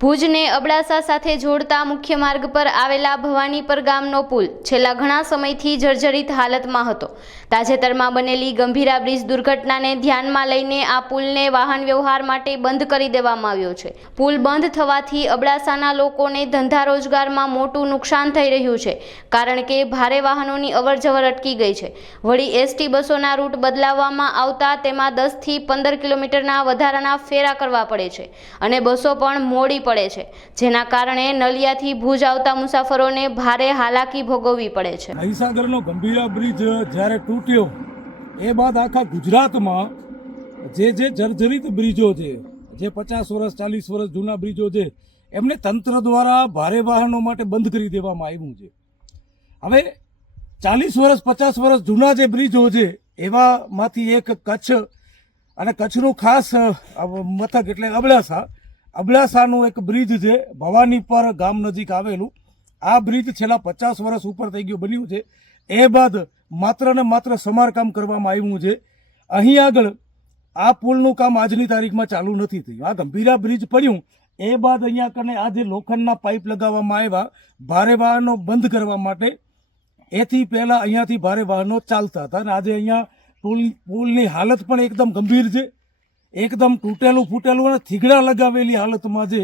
ભુજને અબડાસા સાથે જોડતા મુખ્ય માર્ગ પર આવેલા ભવાનીપર ગામનો પુલ છેલ્લા ઘણા સમયથી જર્જરિત હાલતમાં હતો। તાજેતરમાં બનેલી ગંભીરા બ્રિજ દુર્ઘટનાને ધ્યાનમાં લઈને આ પુલને વાહન વ્યવહાર માટે બંધ કરી દેવામાં આવ્યો છે। પુલ બંધ થવાથી અબડાસાના લોકોને ધંધા રોજગારમાં મોટું નુકસાન થઈ રહ્યું છે, કારણ કે ભારે વાહનોની અવરજવર અટકી ગઈ છે। વળી એસટી બસોના રૂટ બદલાવવામાં આવતા તેમાં 10 થી 15 કિલોમીટરના વધારાના ફેરા કરવા પડે છે અને બસો પણ મોડી પડે છે, જેના કારણે નલિયાથી ભુજ આવતા મુસાફરોને ભારે હાલાકી ભોગવવી પડે છે। મહીસાગરનો ગંભીરા બ્રિજ જ્યારે તૂટ્યો એ બાદ આખા ગુજરાતમાં જે જર્જરિત બ્રિજો છે, જે 50 વર્ષ 40 વર્ષ જૂના બ્રિજો છે, એમને તંત્ર દ્વારા ભારે વાહનો માટે બંધ કરી દેવામાં આવ્યું છે। હવે 40 વર્ષ 50 વર્ષ જૂના જે બ્રિજો છે એવામાંથી એક કચ્છ અને કચ્છનું ખાસ મથક એટલે અબડાસાનું એક બ્રિજ છે, ભવાનીપર ગામ નજીક આવેલું। આ બ્રિજ છેલ્લા 50 વર્ષ ઉપર થઈ ગયું બન્યું છે। એ બાદ માત્ર ને માત્ર સમારકામ કરવામાં આવ્યું છે। અહીં આગળ આ પુલનું કામ આજની તારીખમાં ચાલુ નથી થયું। આ ગંભીરા બ્રિજ પડ્યું એ બાદ અહીંયા કને આ જે લોખંડના પાઇપ લગાવવામાં આવ્યા ભારે વાહનો બંધ કરવા માટે, એથી પહેલા અહીંયાથી ભારે વાહનો ચાલતા હતા અને આજે અહીંયા પુલની હાલત પણ એકદમ ગંભીર છે, એકદમ તૂટેલું ફૂટેલું અને થીગડા લગાવેલી હાલતમાં છે।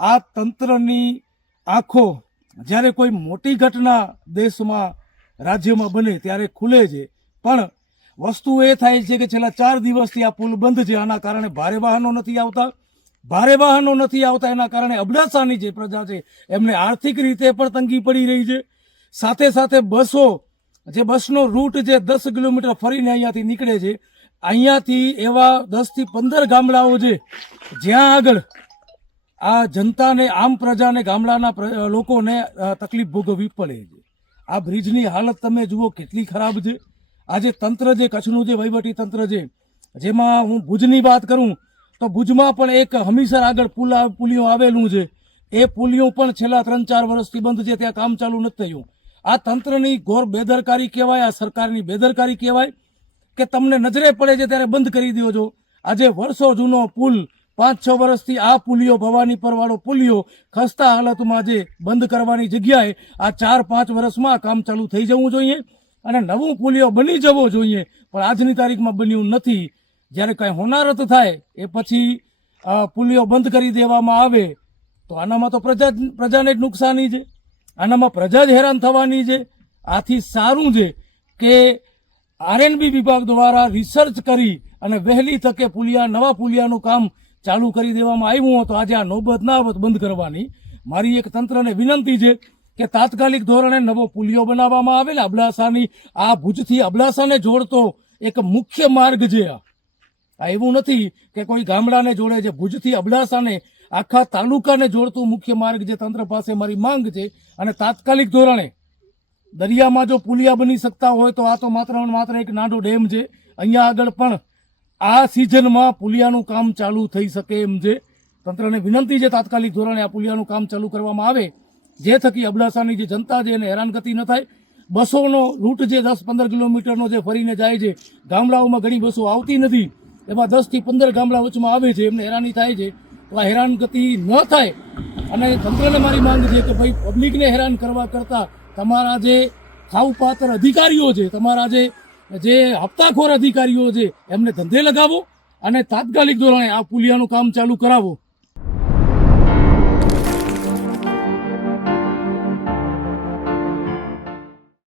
આ તંત્રની આંખો જ્યારે કોઈ મોટી ઘટના દેશમાં રાજ્યમાં બને ત્યારે ખુલે છે, પણ વસ્તુ એ થાય છે કે છેલ્લા 4 દિવસથી આ પુલ બંધ છે। આના કારણે ભારે વાહનો નથી આવતા એના કારણે અબડાસાની જે પ્રજા છે એમને આર્થિક રીતે પણ તંગી પડી રહી છે। સાથે સાથે બસનો રૂટ જે 10 કિલોમીટર ફરીને અહીંયાથી નીકળે છે, અહીંયાથી એવા 10 થી 15 ગામડાઓ છે જ્યાં આગળ આ જનતાને, આમ પ્રજાને, ગામડાના લોકોને તકલીફ ભોગવવી પડે છે। આ બ્રિજની હાલત તમે જુઓ કેટલી ખરાબ છે। આજે તંત્ર જે કચ્છનું જે વહીવટી તંત્ર છે, જેમાં હું ભુજની વાત કરું તો ભુજમાં પણ એક હમીસર આગળ પુલિયો આવેલું છે, એ પુલિયો પણ છેલ્લા 3-4 વર્ષથી બંધ છે, ત્યાં કામ ચાલુ નથી થયું। આ તંત્રની ઘોર બેદરકારી કહેવાય, આ સરકારની બેદરકારી કહેવાય કે તમને નજરે પડે છે ત્યારે બંધ કરી દો છો। આજે વર્ષો જૂનો પુલ 5-6 વર્ષથી આ પુલિયો, ભવાનીપર વાળો પુલિયો ખસ્તા હાલતમાં છે, બંધ કરવાની જગ્યાએ આ 4-5 વર્ષમાં કામ ચાલુ થઈ જવું જોઈએ અને નવું પુલિયો બની જવો જોઈએ, પણ આજની તારીખમાં બન્યું નથી। જ્યારે કંઈ હોનારત થાય એ પછી પુલિયો બંધ કરી દેવામાં આવે તો આનામાં તો પ્રજાને જ નુકસાની છે, આનામાં પ્રજા જ હેરાન થવાની છે। આથી સારું છે કે આરએનબી વિભાગ દ્વારા રિસર્ચ કરી અને વહેલી તકે નવા પુલિયાનું કામ ચાલુ કરી દેવામાં આવ્યું હતો। આજે આ નોબત ના આવત બંધ કરવાની મારી એક તંત્રને વિનંતી છે કે તાત્કાલિક ધોરણે નવો પુલિયો બનાવવામાં આવે ને અબડાસાની આ ભુજથી અબડાસાને જોડતો એક મુખ્ય માર્ગ છે। આ એવું નથી કે કોઈ ગામડાને જોડે છે, ભુજથી અબડાસાને આખા તાલુકાને જોડતું મુખ્ય માર્ગ છે। તંત્ર પાસે મારી માંગ છે અને તાત્કાલિક ધોરણે દરિયામાં જો પુલિયા બની શકતા હોય તો આ તો માત્ર એક નાનો ડેમ છે, અહીંયા આગળ પણ આ સિઝનમાં પુલિયાનું કામ ચાલુ થઈ શકે એમ છે। તંત્રને વિનંતી છે તાત્કાલિક ધોરણે આ પુલિયાનું કામ ચાલુ કરવામાં આવે, જે થકી અબડાસાની જે જનતા છે એને હેરાનગતિ ન થાય। બસોનો રૂટ જે 10-15 કિલોમીટરનો જે ફરીને જાય છે, ગામડાઓમાં ઘણી બસો આવતી નથી, એમાં 10 થી 15 ગામડા વચમાં આવે છે, એમને હેરાની થાય છે। તો આ હેરાનગતિ ન થાય અને તંત્રને મારી માંગ છે કે ભાઈ પબ્લિકને હેરાન કરવા કરતાં તમારા જે ખાવપાત્ર અધિકારીઓ છે, તમારા જે હપ્તાખોર અધિકારીઓ છે, એમને ધંધે લગાવો અને તાત્કાલિક ધોરણે આ પુલિયાનું કામ ચાલુ કરાવો।